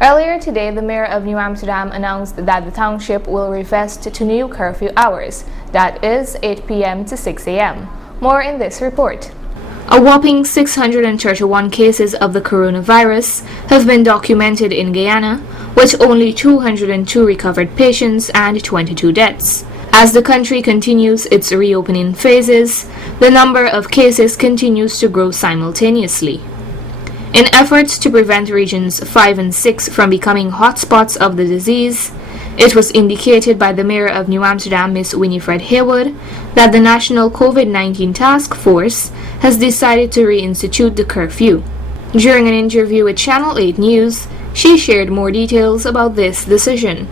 Earlier today, the mayor of New Amsterdam announced that the township will revest to new curfew hours, that is 8 p.m. to 6 a.m. More in this report. A whopping 631 cases of the coronavirus have been documented in Guyana, with only 202 recovered patients and 22 deaths. As the country continues its reopening phases, the number of cases continues to grow simultaneously. In efforts to prevent regions 5 and 6 from becoming hotspots of the disease, it was indicated by the mayor of New Amsterdam, Ms. Winifred Haywood, that the National COVID-19 Task Force has decided to reinstitute the curfew. During an interview with Channel 8 News, she shared more details about this decision.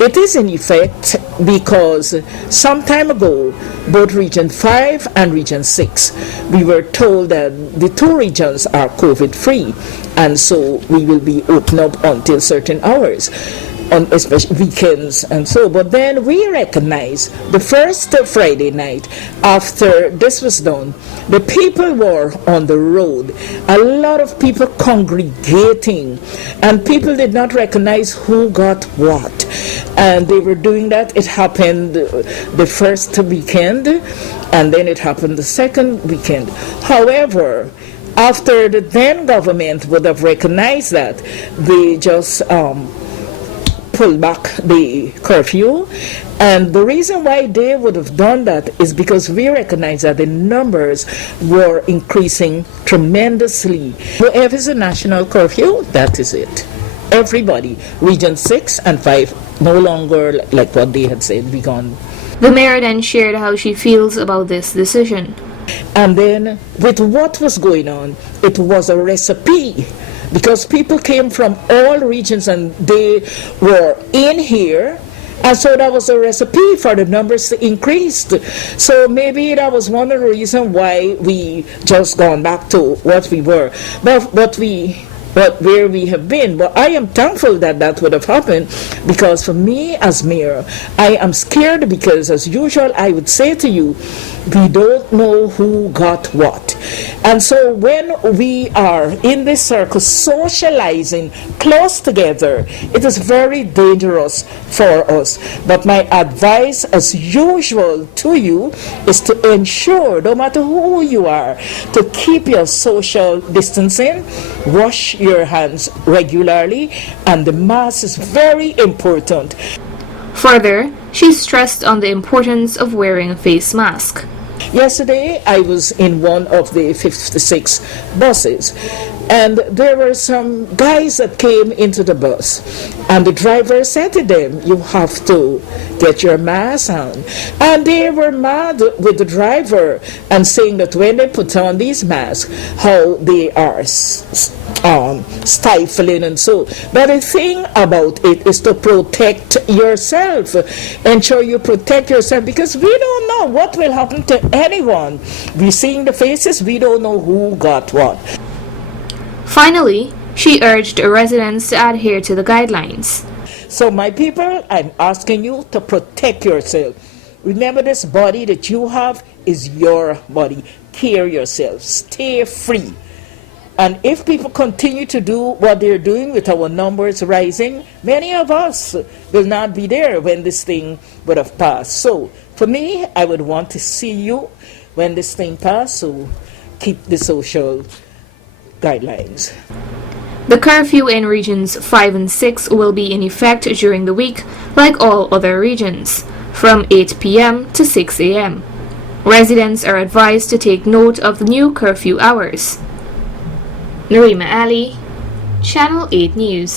It is in effect because some time ago, both Region 5 and Region 6, we were told that the two regions are COVID-free, and so we will be open up until certain hours, on especially weekends and so. But then we recognize the first Friday night after this was done, the people were on the road, a lot of people congregating, and people did not recognize who got what, and they were doing that. It happened the first weekend, and then it happened the second weekend. However, after the then government would have recognized that, they just pull back the curfew, and the reason why they would have done that is because we recognize that the numbers were increasing tremendously. Whoever is a national curfew, that is it. Everybody, Region 6 and 5, no longer like what they had said, be gone. The mayor then shared how she feels about this decision. And then, with what was going on, it was a recipe, because people came from all regions and they were in here, and so that was a recipe for the numbers to increase. So maybe that was one of the reasons why we just gone back to what we were, but where we have been. But I am thankful that that would have happened, because for me as mayor, I am scared, because as usual I would say to you, we don't know who got what. And so when we are in this circle socializing close together, it is very dangerous for us. But my advice as usual to you is to ensure, no matter who you are, to keep your social distancing, wash your hands regularly, and the mask is very important. Further, she stressed on the importance of wearing a face mask. Yesterday, I was in one of the 56 buses, and there were some guys that came into the bus, and the driver said to them, "You have to get your mask on." And they were mad with the driver and saying that when they put on these masks, how they are stifling and so. But the thing about it is to protect yourself. Ensure you protect yourself, because we don't know what will happen to anyone. We're seeing the faces, we don't know who got what. Finally, she urged residents to adhere to the guidelines. So my people, I'm asking you to protect yourself. Remember, this body that you have is your body. Care yourself. Stay free. And if people continue to do what they're doing with our numbers rising, many of us will not be there when this thing would have passed. So for me, I would want to see you when this thing passes, so keep the social guidelines. The curfew in regions 5 and 6 will be in effect during the week, like all other regions, from 8 p.m. to 6 a.m. Residents are advised to take note of the new curfew hours. Narima Ali, Channel 8 News.